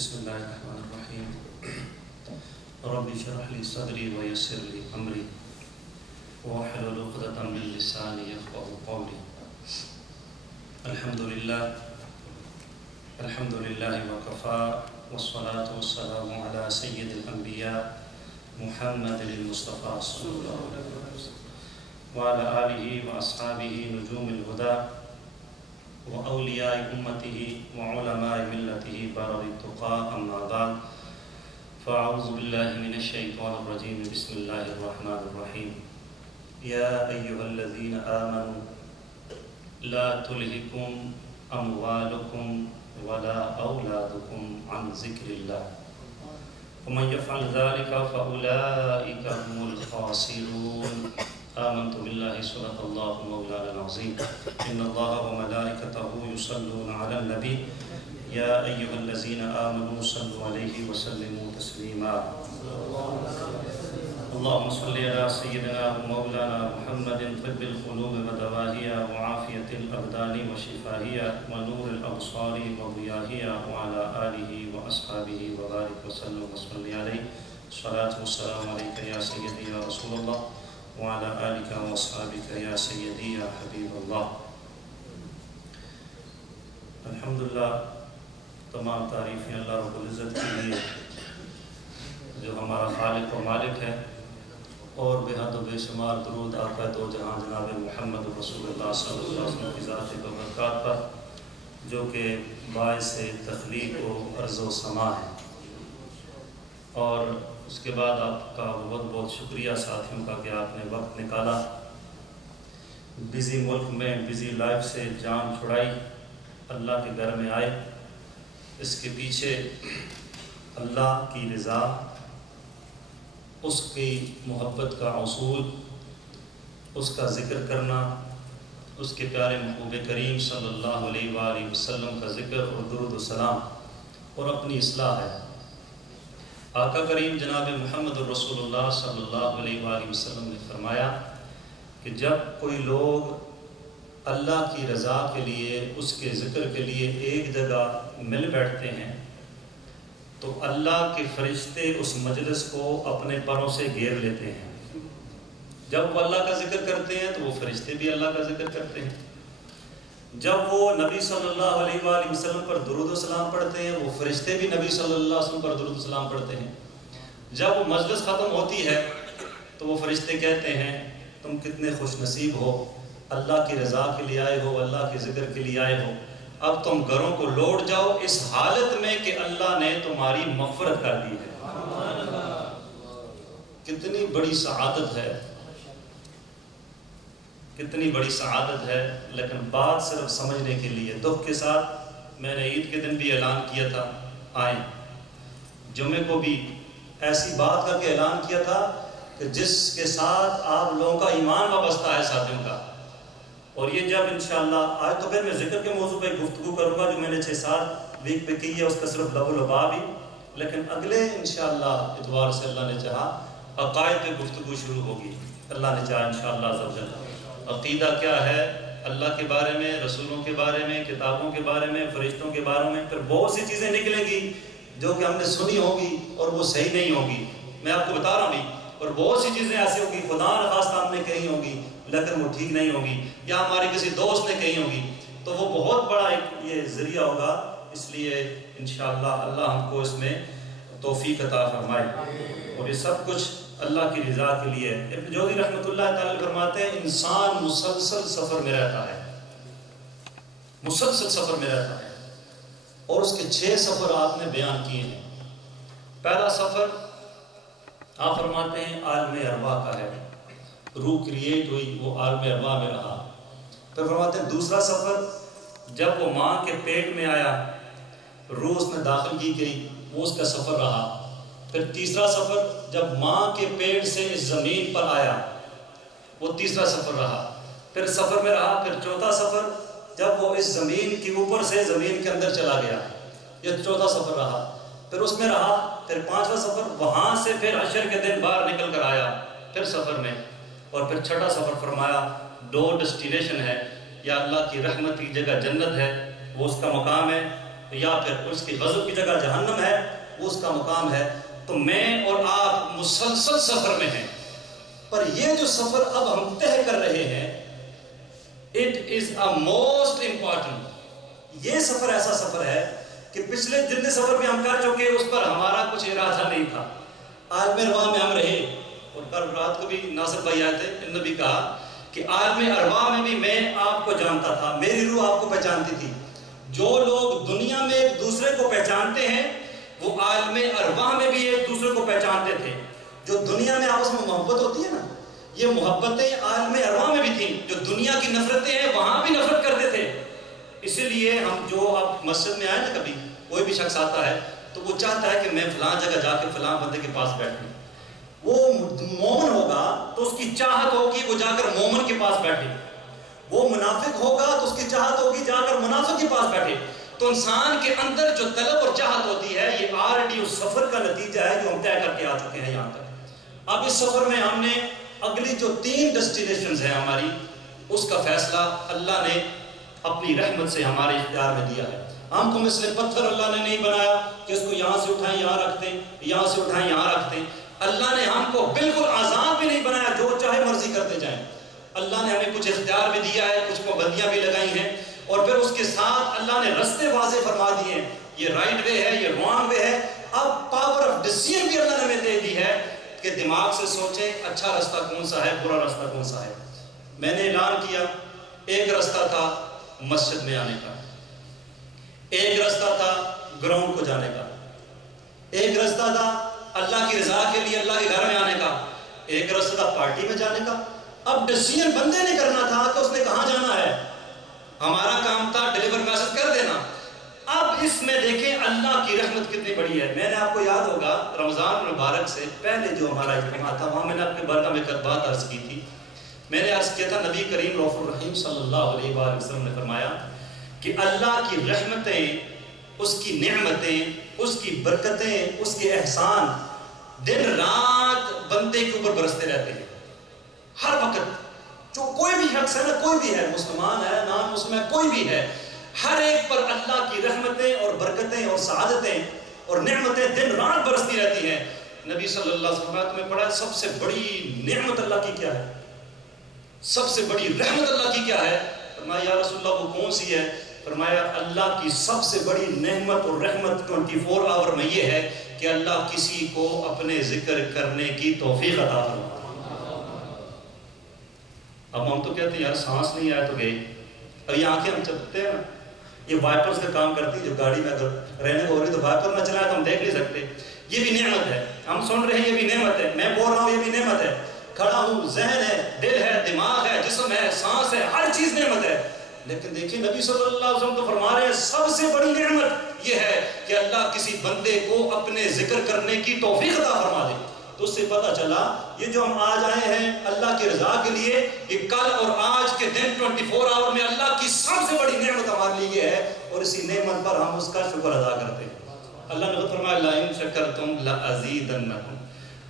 بسم الله الرحمن الرحيم رب اشرح لي صدري ويسر لي أمري واحلل عقدة من لساني يفقهوا قولي. الحمد لله وكفى والصلاة والسلام على سيد الأنبياء محمد المصطفى صلى الله عليه وسلم وعلى آله وأصحابه نجوم الهدى وأولياء أمته وعلماء ملته بار التقى. أما بعد فأعوذ بالله من الشيطان الرجيم. بسم الله الرحمن الرحيم. يا أيها الذين آمنوا لا تلهكم أموالكم ولا أولادكم عن ذكر الله ومن يفعل ذلك فأولئك هم الخاسرون. آمنت بالله صدق الله مولانا العظيم. إن الله وملائكته يصلون على النبي يا أيها الذين آمنوا صلوا عليه وسلموا تسليما. اللهم صل على سيدنا ومولانا محمد طب القلوب ودواهيها وعافية الأبدان وشفاهها ونور الأبصار وضياهها وعلى آله وأصحابه وبارك وسلم وصل عليه. الصلاة والسلام عليك يا سيدي يا رسول الله وعلى آلك وأصحابك يا سيدي يا حبیب اللہ. الحمدللہ تمام تعریفیں اللہ رب العزت کے لیے جو ہمارا خالق و مالک ہے، اور بے حد و بے شمار درود آقا دو جہاں جناب محمد رسول اللہ صلی اللہ علیہ وسلم کی ذات و برکات پر، جو کہ باعث تخلیق و عرض و سما ہے. اور اس کے بعد آپ کا بہت بہت شکریہ ساتھیوں کا کہ آپ نے وقت نکالا، بزی ملک میں بزی لائف سے جان چھڑائی، اللہ کے گھر میں آئے. اس کے پیچھے اللہ کی رضا، اس کی محبت کا اصول، اس کا ذکر کرنا، اس کے پیارے محبوب کریم صلی اللہ علیہ وآلہ وسلم کا ذکر اور درود و سلام، اور اپنی اصلاح ہے. آقا کریم جناب محمد رسول اللہ صلی اللہ علیہ وآلہ وسلم نے فرمایا کہ جب کوئی لوگ اللہ کی رضا کے لیے، اس کے ذکر کے لیے ایک جگہ مل بیٹھتے ہیں تو اللہ کے فرشتے اس مجلس کو اپنے پروں سے گھیر لیتے ہیں. جب وہ اللہ کا ذکر کرتے ہیں تو وہ فرشتے بھی اللہ کا ذکر کرتے ہیں. جب وہ نبی صلی اللہ علیہ وآلہ وسلم پر درود و سلام پڑھتے ہیں، وہ فرشتے بھی نبی صلی اللہ علیہ وسلم پر درود و سلام پڑھتے ہیں. جب وہ مجلس ختم ہوتی ہے تو وہ فرشتے کہتے ہیں تم کتنے خوش نصیب ہو، اللہ کی رضا کے لیے آئے ہو، اللہ کے ذکر کے لیے آئے ہو، اب تم گھروں کو لوٹ جاؤ اس حالت میں کہ اللہ نے تمہاری مغفرت کر دی ہے. کتنی بڑی سعادت ہے، کتنی بڑی سعادت ہے. لیکن بات صرف سمجھنے کے لیے. دکھ کے ساتھ میں نے عید کے دن بھی اعلان کیا تھا آئیں، جمعے کو بھی ایسی بات کر کے اعلان کیا تھا کہ جس کے ساتھ آپ لوگوں کا ایمان وابستہ ہے ساتھیوں کا. اور یہ جب انشاءاللہ آج تو پھر میں ذکر کے موضوع پہ گفتگو کروں گا جو میں نے 6-7 ویک پہ کی ہے، اس کا صرف لب و لباب ہی. لیکن اگلے انشاءاللہ اتوار سے اللہ نے چاہا عقائد پہ گفتگو شروع ہوگی، اللہ نے چاہا انشاءاللہ عز و جل. عقیدہ کیا ہے، اللہ کے بارے میں، رسولوں کے بارے میں، کتابوں کے بارے میں، فرشتوں کے بارے میں. پھر بہت سی چیزیں نکلیں گی جو کہ ہم نے سنی ہوگی اور وہ صحیح نہیں ہوگی، میں آپ کو بتا رہا ہوں نہیں. اور بہت سی چیزیں ایسی ہوگی خدا نخواستہ ہم نے کہی ہوگی لیکن وہ ٹھیک نہیں ہوگی، یا ہمارے کسی دوست نے کہی ہوگی. تو وہ بہت بڑا ایک یہ ذریعہ ہوگا. اس لیے انشاءاللہ اللہ ہم کو اس میں توفیق عطا فرمائے. اور یہ سب کچھ اللہ کی رضا کے لیے. ابن جوزی رحمۃ اللہ تعالی فرماتے ہیں انسان مسلسل سفر میں رہتا ہے، مسلسل سفر میں رہتا ہے. اور اس کے 6 سفر آپ نے بیان کیے ہیں. پہلا سفر آپ فرماتے ہیں عالم ارواح کا ہے، روح کریٹ ہوئی، وہ عالم ارواح میں رہا. پھر فرماتے ہیں دوسرا سفر جب وہ ماں کے پیٹ میں آیا، روح اس میں داخل کی گئی، وہ اس کا سفر رہا. پھر تیسرا سفر جب ماں کے پیٹ سے اس زمین پر آیا، وہ تیسرا سفر رہا. پھر سفر میں رہا. پھر چوتھا سفر جب وہ اس زمین کے اوپر سے زمین کے اندر چلا گیا، یہ چوتھا سفر رہا. پھر اس میں رہا. پھر 5واں سفر وہاں سے پھر حشر کے دن باہر نکل کر آیا پھر سفر میں. اور پھر 6واں سفر فرمایا 2 ڈیسٹینیشن ہے، یا اللہ کی رحمت کی جگہ جنت ہے، وہ اس کا مقام ہے، یا پھر اس کی غضب کی جگہ جہنم ہے، وہ اس کا مقام ہے۔ تو میں اور آپ مسلسل سفر میں ہیں، پر یہ جو سفر اب ہم طے کر رہے ہیں it is a most important. یہ سفر ایسا سفر ہے کہ پچھلے جتنے سفر بھی ہم کر چکے اس پر ہمارا کچھ ارادہ نہیں تھا، عالم ارواح میں ہم رہے۔ اور کل رات کو بھی ناصر بھائی آئے تھے، انہوں نے بھی کہا کہ عالم ارواح میں بھی میں آپ کو جانتا تھا، میری روح آپ کو پہچانتی تھی۔ جو لوگ دنیا میں ایک دوسرے کو پہچانتے ہیں وہ عالم ارواح میں بھی ایک دوسرے کو پہچانتے تھے۔ جو دنیا میں آپس میں محبت ہوتی ہے نا، یہ محبتیں عالم ارواح میں بھی تھیں۔ جو دنیا کی نفرتیں ہیں وہاں بھی نفرت کرتے تھے۔ اسی لیے ہم جو اب مسجد میں آئے نا، کبھی کوئی بھی شخص آتا ہے تو وہ چاہتا ہے کہ میں فلاں جگہ جا کے فلاں بندے کے پاس بیٹھوں۔ وہ مومن ہوگا تو اس کی چاہت ہوگی وہ جا کر مومن کے پاس بیٹھے، وہ منافق ہوگا تو اس کی چاہت ہوگی جا کر منافق کے پاس بیٹھے۔ تو انسان کے اندر جو طلب اور چاہت ہوتی ہے یہ آلریڈی اس سفر کا نتیجہ ہے جو ہم طے کر کے آ چکے ہیں یہاں تک۔ اب اس سفر میں ہم نے اگلی جو 3 ڈیسٹینیشنز ہیں ہماری، اس کا فیصلہ اللہ نے اپنی رحمت سے ہمارے اختیار میں دیا ہے۔ ہم کو مثل پتھر اللہ نے نہیں بنایا کہ اس کو یہاں سے اٹھائیں یہاں رکھ دیں، یہاں سے اٹھائیں یہاں رکھ دیں۔ اللہ نے ہم کو بالکل آزاد بھی نہیں بنایا جو چاہے مرضی کرتے جائیں۔ اللہ نے ہمیں کچھ اختیار بھی دیا ہے، کچھ پابندیاں بھی لگائی ہیں، اور پھر اس کے ساتھ اللہ نے رستے واضح فرما دیے ہیں، یہ رائٹ وے ہے، یہ رانگ وے ہے۔ اب پاور آف ڈیسیژن بھی اللہ نے ہمیں دے دی ہے کہ دماغ سے سوچیں اچھا رستہ کون سا ہے، برا رستہ کون سا ہے۔ میں نے اعلان کیا، ایک رستہ تھا مسجد میں آنے کا، ایک رستہ تھا گراؤنڈ کو جانے کا، ایک رستہ تھا اللہ کی رضا کے لیے اللہ کے گھر میں آنے کا، ایک رستہ تھا پارٹی میں جانے کا۔ اب ڈیسیژن بندے نے کرنا تھا کہ اس نے کہاں جانا ہے، ہمارا کام تھا ڈیلیور میسج کر دینا۔ اب اس میں دیکھیں اللہ کی رحمت کتنی بڑی ہے۔ میں نے آپ کو یاد ہوگا رمضان مبارک سے پہلے جو ہمارا اجتماع تھا وہاں میں نے آپ کے بارے میں ایک بات عرض کی تھی۔ میں نے عرض کیا تھا نبی کریم رؤوف الرحیم صلی اللہ علیہ وآلہ وسلم نے فرمایا کہ اللہ کی رحمتیں، اس کی نعمتیں، اس کی برکتیں، اس کے احسان دن رات بندے کے اوپر برستے رہتے ہیں۔ ہر وقت جو کوئی بھی شخص ہے نا، کوئی بھی ہے، مسلمان ہے نان مسلم ہے، کوئی بھی ہے، ہر ایک پر اللہ کی رحمتیں اور برکتیں اور سعادتیں اور نعمتیں دن رات برستی رہتی ہیں۔ نبی صلی اللہ علیہ وسلم نے پڑھا سب سے بڑی نعمت اللہ کی کیا ہے، سب سے بڑی رحمت اللہ کی کیا ہے؟ فرمایا یا رسول اللہ وہ کون سی ہے؟ فرمایا اللہ کی سب سے بڑی نعمت اور رحمت 24 آور میں یہ ہے کہ اللہ کسی کو اپنے ذکر کرنے کی توفیق عطا فرمائے۔ اب ہم تو کہتے ہیں یار سانس نہیں آئے تو گئی، اب یہ آنکھیں ہم چلتے ہیں نا، یہ وائپرز کا کام کرتی، جو گاڑی میں اگر رہنے ہو رہی تو وائپر نہ چلائے تو ہم دیکھ نہیں سکتے، یہ بھی نعمت ہے۔ ہم سن رہے ہیں یہ بھی نعمت ہے، میں بول رہا ہوں یہ بھی نعمت ہے، کھڑا ہوں، ذہن ہے، دل ہے، دماغ ہے، جسم ہے، سانس ہے، ہر چیز نعمت ہے۔ لیکن دیکھیں نبی صلی اللہ علیہ وسلم تو فرما رہے ہیں سب سے بڑی نعمت یہ ہے کہ اللہ کسی بندے کو اپنے ذکر کرنے کی توفیق عطا فرما دے۔ تو اس سے پتہ چلا یہ جو ہم آج آئے ہیں اللہ کی رضا کے لیے، یہ کل اور آج کے دن 24 آور میں اللہ کی سب سے بڑی نعمت ہمارے لیے ہے، اور اسی نعمت پر ہم اس کا شکر ادا کرتے ہیں۔ اللہ نے خود فرمایا لَئِن شَكَرْتُمْ لَأَزِيدَنَّكُمْ،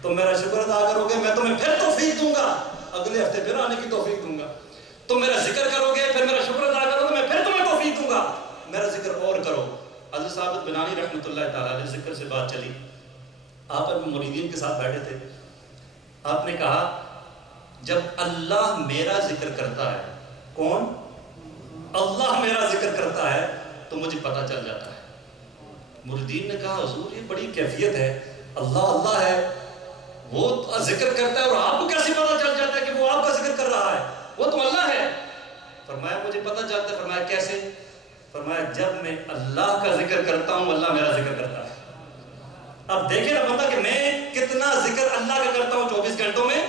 تم میرا شکر ادا کرو گے میں تمہیں پھر توفیق دوں گا، اگلے ہفتے پھر آنے کی توفیق دوں گا۔ تم میرا ذکر کرو گے پھر میرا شکر ادا کرو گے میں پھر تمہیں توفیق دوں گا، میرا ذکر اور کرو۔ حضرت ثابت بنانی رحمۃ اللہ تعالیٰ علیہ ذکر سے بات چلی، آپ اپنے مریدین کے ساتھ بیٹھے تھے، آپ نے کہا جب اللہ میرا ذکر کرتا ہے، کون؟ اللہ میرا ذکر کرتا ہے تو مجھے پتہ چل جاتا ہے۔ مریدین نے کہا حضور یہ بڑی کیفیت ہے، اللہ اللہ ہے، وہ ذکر کرتا ہے اور آپ کو کیسے پتہ چل جاتا ہے کہ وہ آپ کا ذکر کر رہا ہے، وہ تو اللہ ہے؟ فرمایا مجھے پتہ چلتا ہے۔ فرمایا کیسے؟ فرمایا جب میں اللہ کا ذکر کرتا ہوں اللہ میرا ذکر کرتا ہے۔ اب دیکھیں نا بندہ کہ میں کتنا ذکر اللہ کا کرتا ہوں 24 گھنٹوں میں،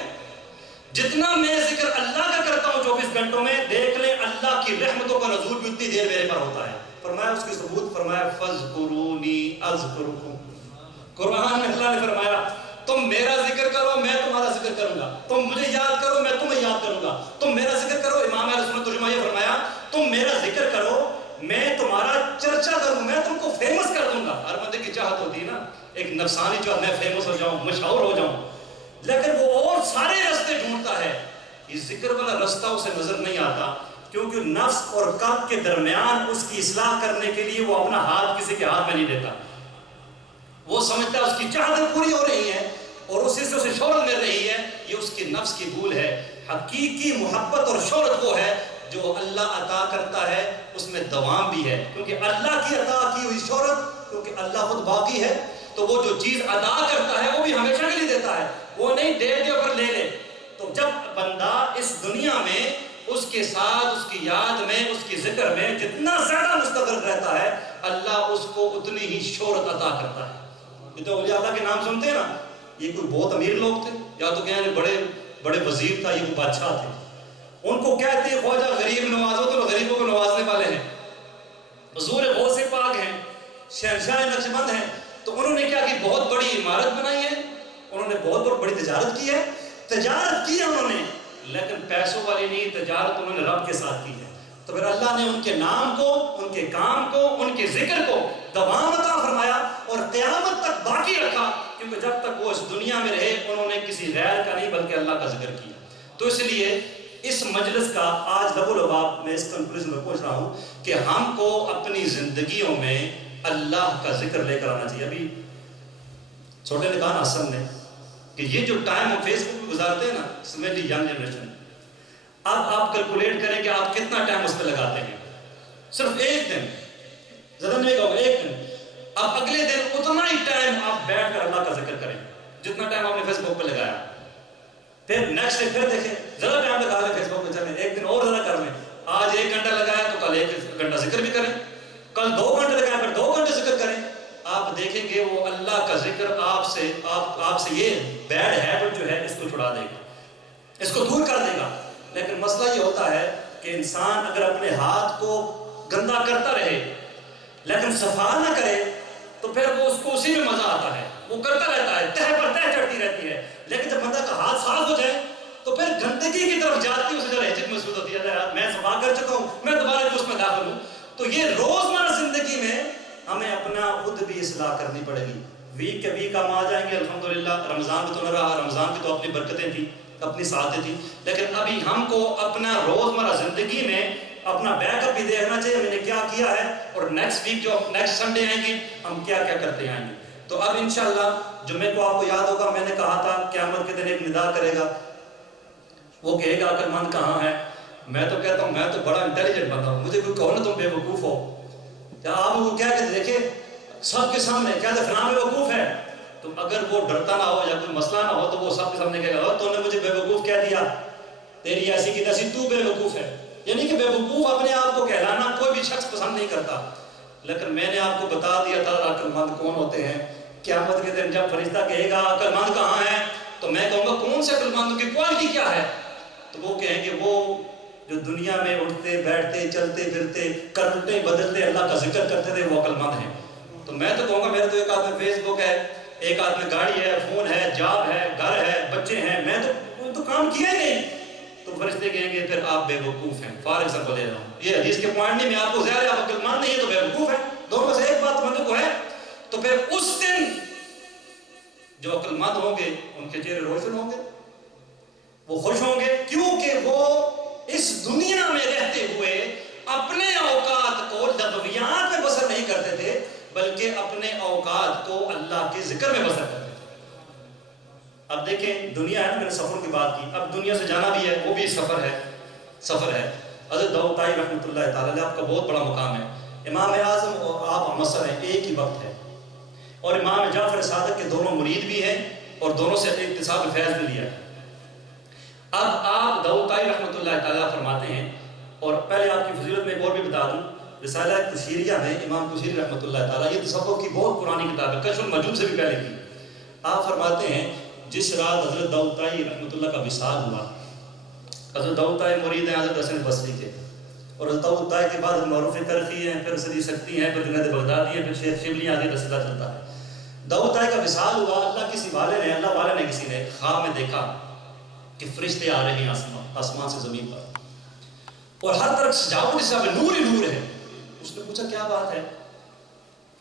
جتنا میں ذکر اللہ کا کرتا ہوں 24 گھنٹوں میں، دیکھ لیں اللہ کی رحمتوں کا نزول بھی اتنی دیر میرے پر ہوتا ہے۔ فرمایا اس کی ثبوت، فرمایا فَاذْكُرُونِي أَذْكُرُكُمْ، قرآن میں اللہ نے فرمایا تم میرا ذکر کرو میں تمہارا ذکر کروں گا، تم مجھے یاد کرو میں تمہیں یاد کروں گا، تم میرا ذکر کرو۔ امام اہل سنت والجماعہ یہ فرمایا تم میرا ذکر کرو میں تمہارا چرچا کروں، میں تم کو فیمس کر دوں گا۔ ہر بندے کی چاہت ہوتی ہے نا ایک نفسانی جو میں فیمس ہو جاؤں، مشہور ہو جاؤں، لیکن وہ اور سارے راستے ڈھونڈتا ہے، یہ ذکر والا راستہ اسے نظر نہیں آتا۔ کیونکہ نفس اور قلب کے درمیان اس کی اصلاح کرنے کے لیے وہ اپنا ہاتھ کسی کے ہاتھ میں نہیں دیتا. وہ سمجھتا ہے اس کی چاہت پوری ہو رہی ہے اور اسی سے اسے شہرت مل رہی ہے. یہ اس کی نفس کی بھول ہے. حقیقی محبت اور شہرت وہ ہے جو اللہ عطا کرتا ہے، اس میں دوام بھی ہے، کیونکہ اللہ کی عطا کی ہوئی شہرت، کیونکہ اللہ خود باقی ہے، تو وہ جو چیز عطا کرتا ہے وہ بھی ہمیشہ کے لیے دیتا ہے، وہ نہیں دے دے اور لے لے. تو جب بندہ اس دنیا میں اس کے ساتھ، اس کی یاد میں، اس کی ذکر میں جتنا زیادہ مستغرق رہتا ہے، اللہ اس کو اتنی ہی شہرت عطا کرتا ہے. یہ تو اولیاء اللہ کے نام سنتے ہیں نا، یہ کوئی بہت امیر لوگ تھے یا تو کہیں بڑے بڑے وزیر تھا، یہ کوئی بادشاہ تھے. ان کو کہتے ہیں خواجہ غریب نوازو، تو غریبوں کو نوازنے والے ہیں. حضور غوث پاک ہیں، شہنشاہ نقشبند ہیں. تو انہوں نے کیا کی؟ بہت بڑی عمارت بنائی ہے، انہوں نے بہت بڑی تجارت کی ہے. تجارت کی ہے انہوں نے، لیکن پیسوں والی نہیں، تجارت انہوں نے رب کے ساتھ کی ہے. تو پھر اللہ نے ان کے نام کو، ان کے کام کو، ان کے ذکر کو دوام عطا فرمایا اور قیامت تک باقی رکھا، کیونکہ جب تک وہ اس دنیا میں رہے انہوں نے کسی غیر کا نہیں بلکہ اللہ کا ذکر کیا. تو اس لیے اس مجلس کا آج لب و لباب میں اس کنکلوژن میں پہنچ رہا ہوں کہ ہم کو اپنی زندگیوں میں اللہ کا ذکر لے کر آنا چاہیے. ابھی چھوٹے نے کہا حسن نے کہ یہ جو ٹائم ہم فیس بک پہ گزارتے ہیں نا، اسپیشلی ینگ جنریشن، اب آپ کیلکولیٹ کریں کہ آپ کتنا ٹائم اس پہ لگاتے ہیں. صرف ایک دن، زیادہ نہیں کہوں، ایک دن. اب اگلے دن اتنا ہی ٹائم آپ بیٹھ کر اللہ کا ذکر کریں جتنا ٹائم آپ نے فیس بک پہ لگایا. پھر نیکسٹ ڈے پھر دیکھیں، زیادہ ٹائم لگا لیں فیس بک پہ چلیں، ایک دن اور زیادہ کر لیں. آج 1 گھنٹہ لگایا تو کل 1 گھنٹہ ذکر بھی کریں، کل 2 گھنٹے لگائیں پھر 2 گھنٹے ذکر کریں. آپ دیکھیں گے وہ اللہ کا ذکر آپ سے یہ بیڈ ہیبٹ جو ہے اس کو چھڑا دے گا، اس کو دور کر دے گا. لیکن مسئلہ یہ ہوتا ہے کہ انسان اگر اپنے ہاتھ کو گندا کرتا رہے لیکن صفا نہ کرے تو پھر وہ اس کو اسی میں مزہ آتا ہے، وہ کرتا رہتا ہے، تہ پر تہ چڑھتی رہتی ہے. لیکن جب بندہ کا ہاتھ صاف ہو جائے تو پھر گندگی کی طرف جاتی ہے، اسے ذرا ہچک محسوس ہوتی ہے، میں صفا کر چکا ہوں، میں دوبارہ اس میں داخل ہوں. تو یہ روزمرہ زندگی میں ہمیں اپنا خود بھی اصلاح کرنی پڑے گی. ویک کے ویک ہم آ جائیں گے الحمدللہ. رمضان بھی تو نہ رہا، رمضان کی تو اپنی برکتیں تھیں، اپنی سعادتیں تھیں، لیکن ابھی ہم کو اپنا روزمرہ زندگی میں اپنا بیک اپ بھی دیکھنا چاہیے، میں نے کیا کیا ہے، اور نیکسٹ ویک جو نیکسٹ سنڈے آئیں گے ہم کیا کیا کرتے آئیں گے. تو اب انشاءاللہ جمعے کو آپ کو یاد ہوگا میں نے کہا تھا قیامت کے دن ایک ندا کرے گا، وہ کہے گا عقل مند کہاں ہے. میں تو کہتا ہوں میں تو بڑا انٹیلیجنٹ بندہ ہوں، مجھے کوئی کہو نا تم بے وقوف ہو. یا آپ وہ کیا کہتے دیکھیں سب کے سامنے کہتے فلاں بے وقوف ہے، تو اگر وہ ڈرتا نہ ہو یا کوئی مسئلہ نہ ہو تو وہ سب کے سامنے کہے گا تو نے مجھے بے وقوف کہہ دیا، تیری ایسی کی تیسی، تو بے وقوف ہے. یعنی کہ بے وقوف اپنے آپ کو کہلانا کوئی بھی شخص پسند نہیں کرتا. لیکن میں نے آپ کو بتا دیا تھا عقل مند کون ہوتے ہیں. قیامت کے دن جب فرشتہ کہے گا عقل مند کہاں ہے تو میں کہوں گا کون سے عقل مند کی کوالٹی کیا ہے، تو وہ کہیں گے وہ جو دنیا میں اٹھتے بیٹھتے چلتے پھرتے کرتے بدلتے اللہ کا ذکر کرتے تھے وہ عقل مند ہیں. تو میں تو کہوں گا میرے تو ایک ہاتھ میں فیس بک ہے، ایک ہاتھ میں گاڑی ہے، فون ہے، جاب ہے، گھر ہے، بچے ہیں، میں تو کام کیا ہی نہیں. تو فرشتے کہیں گے پھر آپ بے وقوف ہیں. فار ایگزامپل لے رہا ہوں، یہ حدیث کے پوائنٹ نہیں، میں آپ کو ظاہر ہے آپ عقل مند نہیں ہے تو بے وقوف ہے، دونوں میں سے ایک بات بندے کو ہے. تو پھر اس دن جو عقل مند ہوں گے ان کے چہرے روشن ہوں گے، وہ خوش ہوں گے، کیونکہ وہ اس دنیا میں رہتے ہوئے اپنے اوقات کو لغویات میں بسر نہیں کرتے تھے بلکہ اپنے اوقات کو اللہ کے ذکر میں بسر کرتے تھے. اب دیکھیں دنیا ہے نا، میں نے سفر کی بات کی، اب دنیا سے جانا بھی ہے، وہ بھی سفر ہے. حضرت داؤد طائی رحمۃ اللہ تعالی علیہ آپ کا بہت بڑا مقام ہے. امام اعظم اور آپ مصر ہیں، ایک ہی وقت ہے، اور امام جعفر صادق کے دونوں مرید بھی ہیں اور دونوں سے اکتساب فیض بھی لیا ہے. اب آپ داؤد طائی رحمۃ اللہ تعالیٰ فرماتے ہیں، اور پہلے آپ کی فضیلت میں ایک اور بھی بتا دوں، رسالہ کثیریہ میں امام کثیری رحمۃ اللہ تعالیٰ، یہ تصوف کی بہت پرانی کتاب ہے، کشف المجوب سے بھی پہلے کی. آپ فرماتے ہیں جس رات حضرت داؤد طائی رحمۃ اللہ کا وصال ہوا، حضرت داؤد طائی مرید ہیں حضرت حسن بصری کے، اور حضرت داؤد طائی کے بعد معروف کرخی ہیں، پھر سدی سکتی ہیں، پھر جنید بغدادی ہیں، پھر شیخ شبلی آدھی رسالہ چلتا ہے. داؤد طائی کا وصال ہوا، اللہ کسی والے نے، اللہ والے نے کسی نے خواب میں دیکھا کہ فرشتے آ رہے ہیں آسمان سے زمین پر، اور ہر طرف سجاوٹ اس میں نور ہی نور ہے. اس نے پوچھا کیا بات ہے؟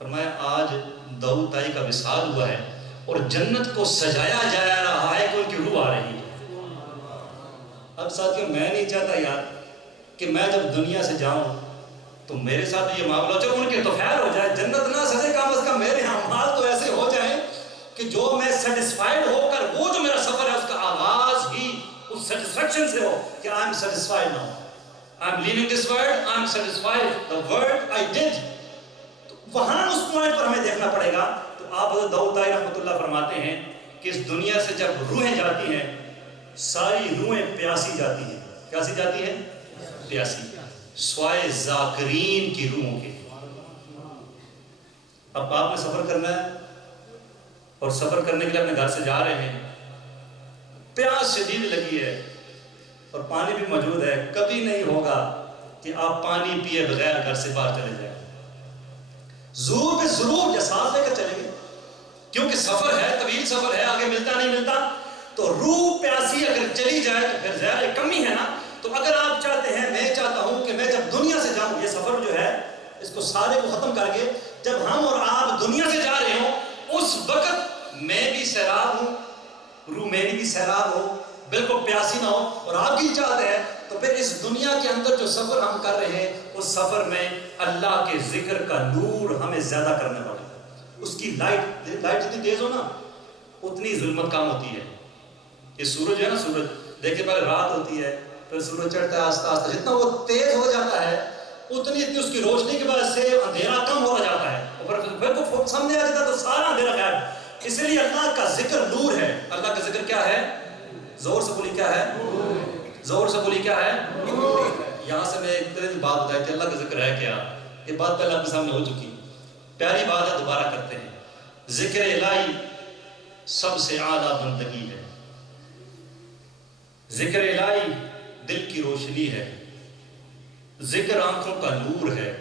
فرمایا آج داؤد طائی کا وصال ہوا ہے اور جنت کو سجایا جا رہا ہے کہ ان کی روح آ رہی ہے. اب ساتھیوں میں نہیں چاہتا یار کہ میں جب دنیا سے جاؤں تو میرے ساتھ یہ معاملہ ہو جائے، ان کے تو خیر ہو جائے، جنت نہ سجے، کم از کم میرے اعمال تو ایسے ہو جائیں کہ جو میں سیٹسفائیڈ ہو کر وہ جو میرا سفر ہے اس کا آغاز ہی اس سیٹسفیکشن سے ہو کہ I am satisfied now, I am leaving this world, I am satisfied the work I did. تو وہاں اس پوائنٹ پر ہمیں دیکھنا پڑے گا. تو آپ حضرت داؤد طائی رحمۃ اللہ فرماتے ہیں کہ اس دنیا سے جب روحیں جاتی ہیں ساری روحیں پیاسی جاتی ہیں. کیسی جاتی ہیں؟ پیاسی، سوائے ذاکرین کی روحوں کے. اب آپ نے سفر کرنا ہے اور سفر کرنے کے لیے اپنے گھر سے جا رہے ہیں، پیاس شدید لگی ہے اور پانی بھی موجود ہے، کبھی نہیں ہوگا کہ آپ پانی پیے بغیر گھر سے باہر چلے جائیں. ضرور ضرور احساس لے کر چلیں گے کیونکہ سفر ہے، طویل سفر ہے، آگے ملتا نہیں ملتا. تو روح پیاسی اگر چلی جائے تو پھر ظاہر کمی ہے نا. تو اگر آپ چاہتے ہیں، میں چاہتا ہوں کہ میں جب دنیا سے جاؤں، یہ سفر جو ہے اس کو سارے کو ختم کر کے جب ہم اور آپ دنیا سے جا رہے ہوں اس وقت میں بھی سیراب ہوں، روح میری بھی سیراب ہو، بالکل پیاسی نہ ہو، اور آپ کی چاہتے ہیں تو پھر اس دنیا کے اندر جو سفر ہم کر رہے ہیں اس سفر میں اللہ کے ذکر کا نور ہمیں زیادہ کرنے پڑے گا. اس کی لائٹ جتنی تیز ہو نا اتنی ظلمت کم ہوتی ہے. یہ سورج ہے نا، سورج دیکھیں پہلے رات ہوتی ہے پھر سورج چڑھتا ہے آہستہ آہستہ، جتنا وہ تیز ہو جاتا ہے اتنی اس کی روشنی کی وجہ سے اندھیرا کم ہو جاتا ہے اور پھر وہ سامنے آ جاتا ہے تو سارا اندھیرا غائب. اس لیے اللہ کا ذکر نور ہے. اللہ کا ذکر کیا ہے؟ زور سے بولی کیا ہے؟ زور سے بولی کیا ہے؟ یہاں سے میں ایک طرح کی بات بتائی تھی، اللہ کا ذکر ہے کیا؟ یہ بات پہلے آپ کے سامنے ہو چکی، پیاری بات ہے، دوبارہ کرتے ہیں. ذکر الہی سب سے اعلیٰ بندگی ہے. ذکر الہی دل کی روشنی ہے، ذکر آنکھوں کا نور ہے،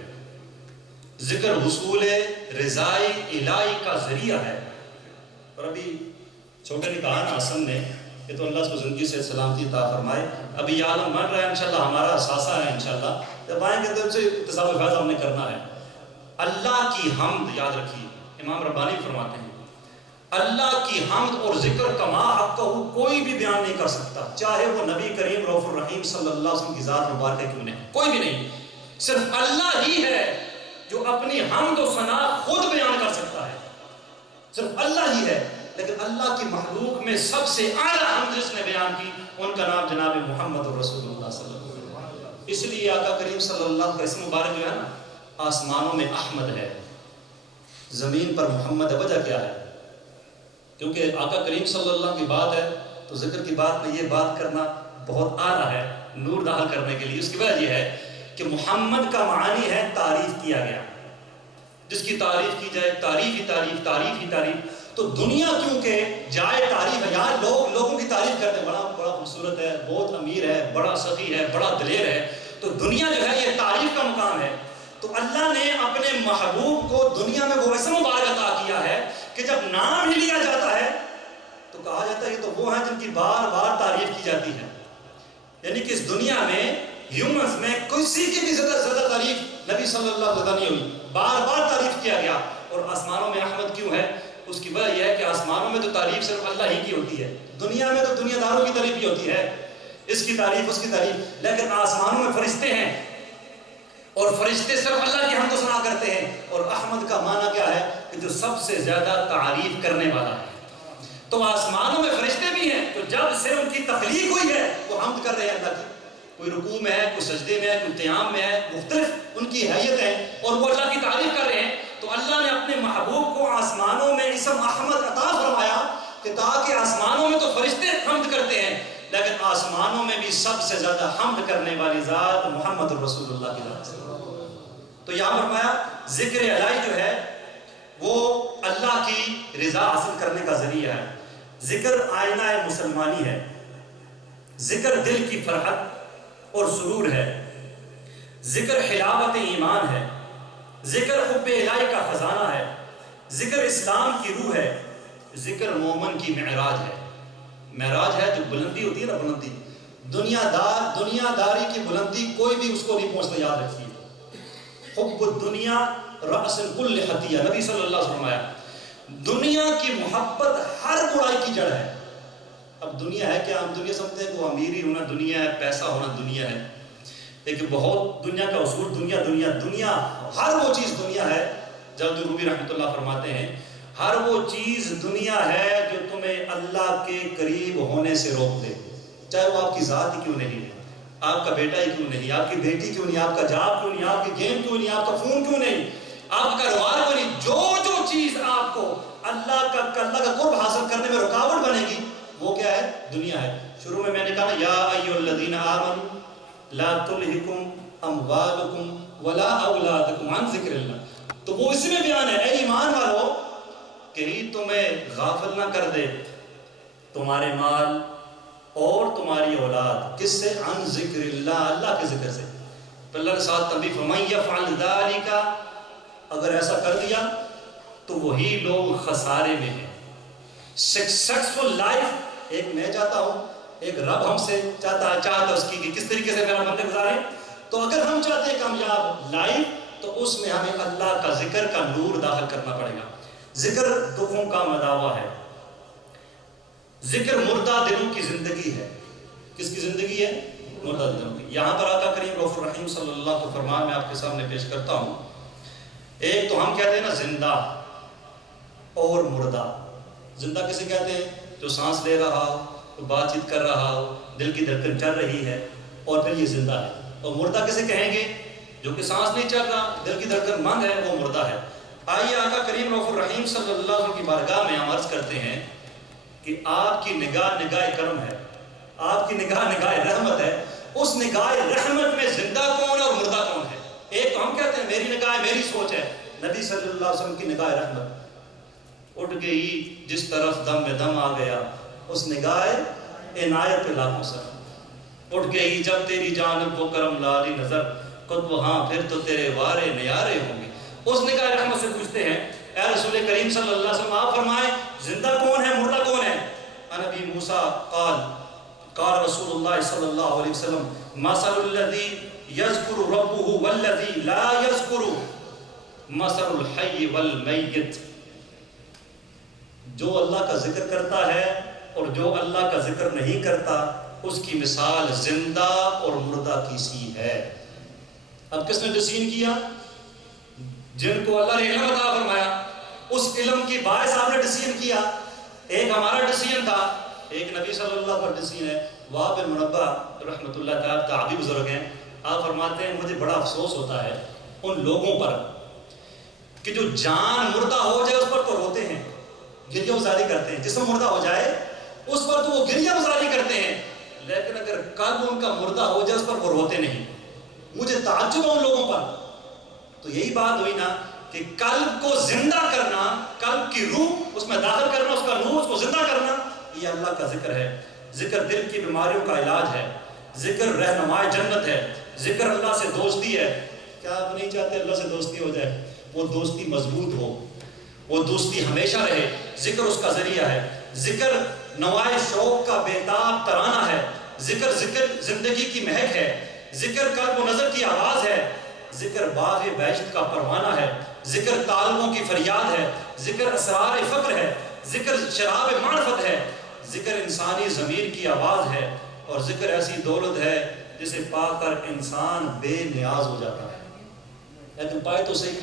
ذکر حصول رضائے الہی کا ذریعہ ہے. اور ابھی چھوٹے نے کہا نا حسن نے کہ تو اللہ اس کو زندگی سے سلامتی عطا فرمائے. ابھی یہ عالم بن رہا ہے انشاءاللہ، ہمارا احساسہ ہے انشاءاللہ، جب آئیں گے تو ان سے اتصال فیض ہم نے کرنا ہے. اللہ کی حمد یاد رکھیے، امام ربانی فرماتے ہیں اللہ کی حمد اور ذکر کما حق کوئی بھی بیان نہیں کر سکتا، چاہے وہ نبی کریم رؤوف الرحیم صلی اللہ علیہ وسلم کی ذات مبارکہ کیوں نہیں، کوئی بھی نہیں. صرف اللہ ہی ہے جو اپنی حمد و ثنا خود بیان کر سکتا ہے، صرف اللہ ہی ہے. لیکن اللہ کی مخلوق میں سب سے اعلیٰ حمد جس نے بیان کی ان کا نام جناب محمد رسول اللہ صلی اللہ علیہ وسلم. اس لیے آقا کریم صلی اللہ علیہ وسلم کا اسم مبارک جو ہے نا، آسمانوں میں احمد ہے، زمین پر محمد ہے. وجہ کیا ہے؟ کیونکہ آقا کریم صلی اللہ علیہ وسلم کی بات ہے تو ذکر کی بات میں یہ بات کرنا بہت اعلیٰ ہے نور داخل کرنے کے لیے. اس کی وجہ یہ ہے کہ محمد کا معنی ہے تعریف کیا گیا، جس کی تعریف کی جائے تعریف ہی تعریف، تعریف ہی تعریف. تو دنیا کیونکہ جائے تعریف ہے، یہاں لوگوں کی تعریف کرتے ہیں، بڑا خوبصورت ہے، بہت امیر ہے، بڑا سخی ہے، بڑا دلیر ہے. تو دنیا جو ہے یہ تعریف کا مقام ہے. تو اللہ نے اپنے محبوب کو دنیا میں وہ اسم مبارک عطا کیا ہے کہ جب نام ہی لیا جاتا ہے تو کہا جاتا ہے یہ تو وہ ہیں جن کی بار بار تعریف کی جاتی ہے. یعنی کہ اس دنیا میں ہیومنز میں کسی کی بھی زیادہ تعریف نبی صلی اللہ علیہ وسلم نہیں ہوئی، بار بار تعریف کیا گیا. اور آسمانوں میں احمد کیوں ہے؟ اس کی وجہ یہ ہے کہ آسمانوں میں تو تعریف صرف اللہ ہی کی ہوتی ہے، دنیا میں تو دنیا داروں کی تعریف ہی ہوتی ہے، اس کی تعریف اس کی تعریف. لیکن آسمانوں میں فرشتے ہیں اور فرشتے صرف اللہ کی حمد و ثنا کرتے ہیں. اور احمد کا معنی کیا ہے؟ کہ جو سب سے زیادہ تعریف کرنے والا ہے. تو آسمانوں میں فرشتے بھی ہیں تو جب سے ان کی تخلیق ہوئی ہے وہ حمد کر رہے ہیں اللہ کی. کوئی رکوع میں ہے، کوئی سجدے میں ہے، کوئی قیام میں ہے، مختلف ان کی حیت ہے اور وہ اللہ کی تعریف کر رہے ہیں. تو اللہ نے اپنے محبوب کو آسمانوں میں اسم احمد عطا فرمایا کہ تاکہ آسمانوں میں تو فرشتے حمد کرتے ہیں لیکن آسمانوں میں بھی سب سے زیادہ حمد کرنے والی ذات محمد رسول اللہ کی ذات ہے. تو یہاں فرمایا ذکر الہی جو ہے وہ اللہ کی رضا حاصل کرنے کا ذریعہ ہے. ذکر آئینہ مسلمانی ہے، ذکر دل کی فرحت اور سرور ہے، ذکر حلاوت ایمان ہے، ذکر حب الہی کا خزانہ ہے، ذکر اسلام کی روح ہے، ذکر مومن کی معراج ہے. معراج ہے جو بلندی ہوتی ہے نا، بلندی دنیا داری کی بلندی کوئی بھی اس کو نہیں پہنچتا. یاد رکھیے حب الدنیا رأس کل خطیہ، نبی صلی اللہ علیہ وسلم فرمایا دنیا کی محبت ہر برائی کی جڑ ہے. اب دنیا ہے کیا؟ ہم دنیا سمجھتے ہیں کہ وہ امیری ہونا دنیا ہے، پیسہ ہونا دنیا ہے. لیکن بہت دنیا کا اصول، دنیا دنیا دنیا، ہر وہ چیز دنیا ہے. جلد رومی رحمۃ اللہ فرماتے ہیں ہر وہ چیز دنیا ہے جو تمہیں اللہ کے قریب ہونے سے روک دے، چاہے وہ آپ کی ذات ہی کیوں نہیں ہے، آپ کا بیٹا ہی کیوں نہیں، آپ کی بیٹی کیوں نہیں، آپ کا جاب کیوں نہیں، آپ کی گیم کیوں نہیں، آپ کا فون کیوں نہیں، آپ کا کاروبار کیوں نہیں. جو چیز آپ کو اللہ کا قرب حاصل کرنے میں رکاوٹ بنے گی وہ کیا ہے؟ دنیا ہے. شروع میں نے کہا نا یا ایھا الذین آمنوا لا تلہکم اموالکم ولا اولادکم عن ذکر اللہ. تو وہ اسی میں بیان ہے، اے ایمان والو کہیں تمہیں غافل نہ کر دے تمہارے مال اور تمہاری اولاد، کس سے؟ عن ذکر اللہ، اللہ کے ذکر سے. تو اللہ نے ساتھ تنبیہ فرمائی یفعل ذلک، اگر ایسا کر دیا تو وہی لوگ خسارے میں ہیں. سکسیسفل لائف ایک میں چاہتا ہوں، ایک رب ہم سے چاہتا ہے اس کی کہ کس طریقے سے میرا بندے گزارے. تو اگر ہم چاہتے ہیں کامیاب لائف تو اس میں ہمیں اللہ کا ذکر کا نور داخل کرنا پڑے گا. ذکر دکھوں کا مداوا ہے، ذکر مردہ دلوں کی زندگی ہے. کس کی زندگی ہے؟ مردہ دلوں کی. یہاں پر آقا کریم رؤوف الرحیم صلی اللہ علیہ وسلم فرمان میں آپ کے سامنے پیش کرتا ہوں. ایک تو ہم کہتے ہیں نا زندہ اور مردہ. زندہ کسے کہتے ہیں؟ جو سانس لے رہا ہو، بات چیت کر رہا ہو، دل کی دھڑکن چل رہی ہے اور پھر یہ زندہ ہے. اور مردہ کسے کہیں گے؟ جو کہ سانس نہیں چل رہا، دل کی دھڑکن بند ہے، وہ مردہ ہے. آئیے آقا کریم رؤوف الرحیم صلی اللہ علیہ وسلم کی بارگاہ میں ہم عرض کرتے ہیں کہ آپ کی نگاہ نگاہ کرم ہے، آپ کی نگاہ نگاہ رحمت ہے. اس نگاہ رحمت میں زندہ کون اور مردہ کون ہے؟ ایک تو ہم کہتے ہیں میری نگاہ میری سوچ ہے. نبی صلی اللہ علیہ وسلم کی نگاہ رحمت اٹھ گئی جس طرف دم میں دم آ گیا، اس نگاہ عنایت پہ لاکھوں سلام. اٹھ گئی جب تیری جانب وہ کرم لالی نظر، خود وہاں پھر تو تیرے وارے نیارے ہوں گے. اس نگاہ رحمت سے پوچھتے ہیں اے رسول کریم صلی اللہ علیہ وسلم آپ فرمائیں زندہ کون ہے، مردہ کون ہے؟ عن ابی موسیٰ قال رسول اللہ صلی اللہ علیہ وسلم مثل الذی یذکر ربہ والذی لا یذکر مثل الحی والمیت. جو اللہ کا ذکر کرتا ہے اور جو اللہ کا ذکر نہیں کرتا اس کی مثال زندہ اور مردہ کی سی ہے. اب کس نے ڈسین کیا؟ جن کو اللہ نے علم عطا فرمایا، اس علم کی باعث آپ نے ڈسین کیا. ایک ہمارا ڈسین تھا، ایک نبی صلی اللہ علیہ وسلم کا ڈسین ہے. وہاں بن منبہ رحمۃ اللہ تعالیٰ تابعی بزرگ ہیں، آپ فرماتے ہیں مجھے بڑا افسوس ہوتا ہے ان لوگوں پر کہ جو جان مردہ ہو جائے اس پر تو روتے ہیں، گریہ گزاری کرتے ہیں. جسم مردہ ہو جائے اس پر تو وہ گریہ گزاری کرتے ہیں، لیکن اگر قلب ان کا مردہ ہو جائے اس پر وہ روتے نہیں. مجھے تعجب ہے ان لوگوں پر. تو یہی بات ہوئی نا کہ قلب کو زندہ کرنا، قلب کی روح اس میں داخل کرنا، اس کا نور اس کو زندہ کرنا، یہ اللہ کا ذکر ہے. ذکر دل کی بیماریوں کا علاج ہے، ذکر رہنمائے جنت ہے، ذکر اللہ سے دوستی ہے. کیا آپ نہیں چاہتے اللہ سے دوستی ہو جائے؟ وہ دوستی مضبوط ہو، وہ دوستی ہمیشہ رہے. ذکر اس کا ذریعہ ہے. ذکر نوائے شوق کا بیتاب ترانہ ہے. ذکر زندگی کی مہک ہے. ذکر قلب و نظر کی آواز ہے. ذکر باغ بہشت کا پروانہ ہے. ذکر طالبوں کی فریاد ہے. ذکر اسرار فقر ہے. ذکر شراب معرفت ہے. ذکر انسانی ضمیر کی آواز ہے. اور ذکر ایسی دولت ہے جسے پا کر انسان بے نیاز ہو جاتا ہے. لیکن پائے تو صحیح،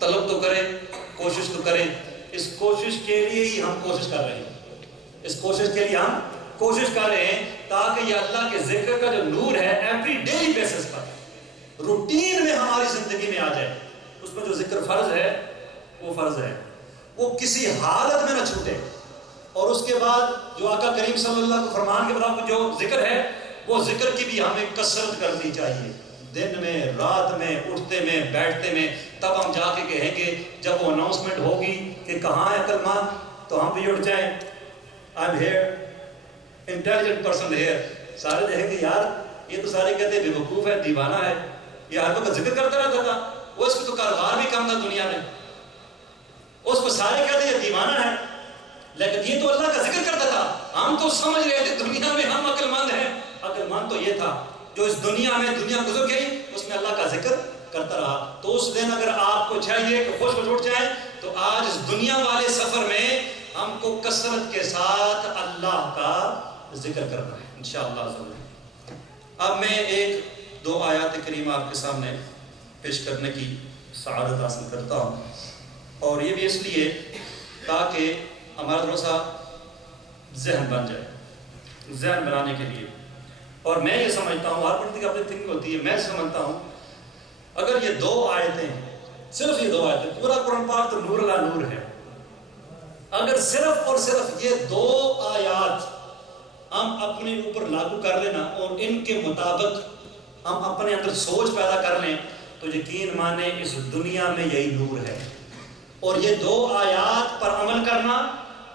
طلب تو کرے، کوشش تو کرے. اس کوشش کے لیے ہی ہم کوشش کر رہے ہیں، اس کوشش کے لیے ہم کوشش کر رہے ہیں تاکہ یہ اللہ کے ذکر کا جو نور ہے ایوری ڈیلی بیسس پر روٹین میں ہماری زندگی میں آ جائے. اس میں جو ذکر فرض ہے وہ فرض ہے، وہ کسی حالت میں نہ چھوٹے. اور اس کے بعد جو آقا کریم صلی اللہ علیہ وسلم فرمان کے برابر جو ذکر ہے وہ ذکر کی بھی ہمیں کثرت کرنی چاہیے. دن میں، رات میں، اٹھتے میں، بیٹھتے میں. تب ہم جا کے کہیں گے جب وہ اناؤنسمنٹ ہوگی کہ کہاں ہے عقل مند، تو ہم بھی اٹھ جائیں I am here, intelligent person here. سارے دیکھیں گے یار یہ تو سارے کہتے ہیں بے وقوف ہے، دیوانہ ہے، یہ ہر وقت ذکر کرتا رہتا تھا. وہ اس کو تو کاروبار بھی کم تھا دنیا میں، اس کو سارے کہتے ہیں یہ دیوانہ ہے، لیکن یہ تو اللہ کا ذکر کرتا تھا. ہم تو سمجھ رہے تھے دنیا میں ہم عقل مند ہیں. عقل مند تو یہ تھا جو اس دنیا میں دنیا گزر گئی اس میں اللہ کا ذکر کرتا رہا. تو اس دن اگر آپ کو چاہیے کہ خوش اٹھ جائیں تو آج اس دنیا والے سفر میں ہم کو کثرت کے ساتھ اللہ کا ذکر کرنا ہے انشاءاللہ. اب میں ایک دو آیات کریمہ آپ کے سامنے پیش کرنے کی سعادت حاصل کرتا ہوں، اور یہ بھی اس لیے تاکہ ہمارا تھوڑا سا ذہن بن جائے، ذہن بنانے کے لیے. اور میں یہ سمجھتا ہوں، ہر پڑھنے کی اپنی تھنکنگ ہوتی ہے، میں سمجھتا ہوں اگر یہ دو آیتیں، صرف یہ دو آیتیں، پورا قرآن پاک تو نور اللہ نور ہے، اگر صرف اور صرف یہ دو آیات ہم اپنے اوپر لاگو کر لینا اور ان کے مطابق ہم اپنے اندر سوچ پیدا کر لیں تو یقین مانے اس دنیا میں یہی نور ہے. اور یہ دو آیات پر عمل کرنا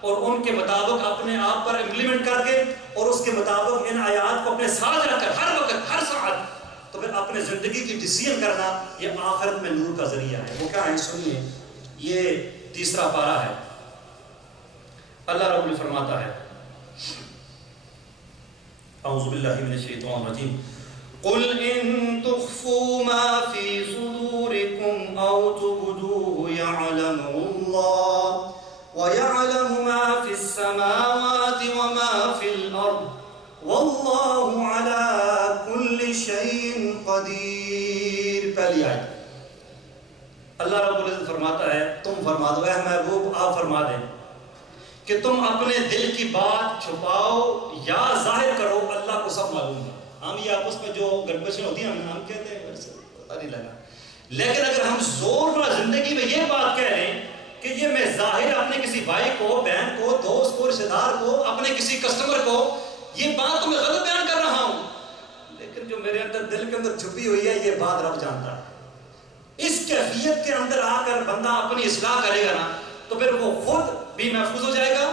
اور ان کے مطابق اپنے آپ پر امپلیمنٹ کر کے اور اس کے مطابق ان آیات کو اپنے ساتھ رکھ کر ہر وقت ہر ساعت تو پھر اپنے زندگی کی ڈیسیژن کرنا، یہ آخرت میں نور کا ذریعہ ہے. وہ کیا ہے سنیے، یہ تیسرا پارہ ہے. اللہ رب العزت فرماتا ہے، اعوذ باللہ من الشیطان الرجیم، قل ان تخفوا ما في صدوركم او تبدوه يعلمه الله ويعلم ما في السماوات وما في الارض والله على كل شيء قدير. پہلی آیت اللہ رب العزت فرماتا ہے تم فرما دو، اے محبوب آپ فرما دیں کہ تم اپنے دل کی بات چھپاؤ یا ظاہر کرو، اللہ کو سب معلوم ہے. ہم یہ آپس میں جو گڑبڑیاں ہوتی ہیں ہم کہتے ہیں پتہ نہیں لگا، لیکن اگر ہم زور پر زندگی میں یہ بات کہہ لیں کہ یہ میں ظاہر اپنے کسی بھائی کو، بہن کو، دوست کو، رشتہ دار کو، اپنے کسی کسٹمر کو یہ بات تو میں غلط بیان کر رہا ہوں، لیکن جو میرے اندر دل کے اندر چھپی ہوئی ہے یہ بات رب جانتا ہے. اس کیفیت کے اندر آ کر بندہ اپنی اصلاح کرے گا نا تو پھر وہ خود بھی محفوظ ہو جائے گا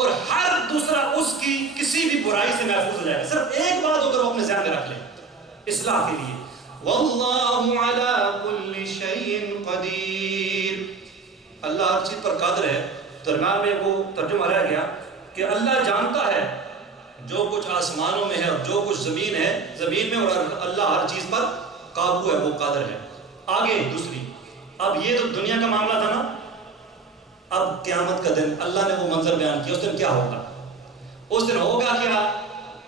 اور ہر دوسرا اس کی کسی بھی برائی سے محفوظ ہو جائے گا. صرف ایک بات اگر وہ اپنے ذہن میں رکھ لیں اصلاح کے لیے، واللہ علی کل شیء قدیر، اللہ ہر چیز پر قادر ہے. درمیان میں وہ ترجمہ رہ گیا کہ اللہ جانتا ہے جو کچھ آسمانوں میں ہے اور جو کچھ زمین ہے زمین میں، اور اللہ ہر چیز پر قابو ہے، وہ قادر ہے. آگے دوسری، اب یہ تو دنیا کا معاملہ تھا نا، اب قیامت کا دن اللہ نے وہ منظر بیان کیا. اس دن کیا ہوگا، اس دن ہوگا کیا،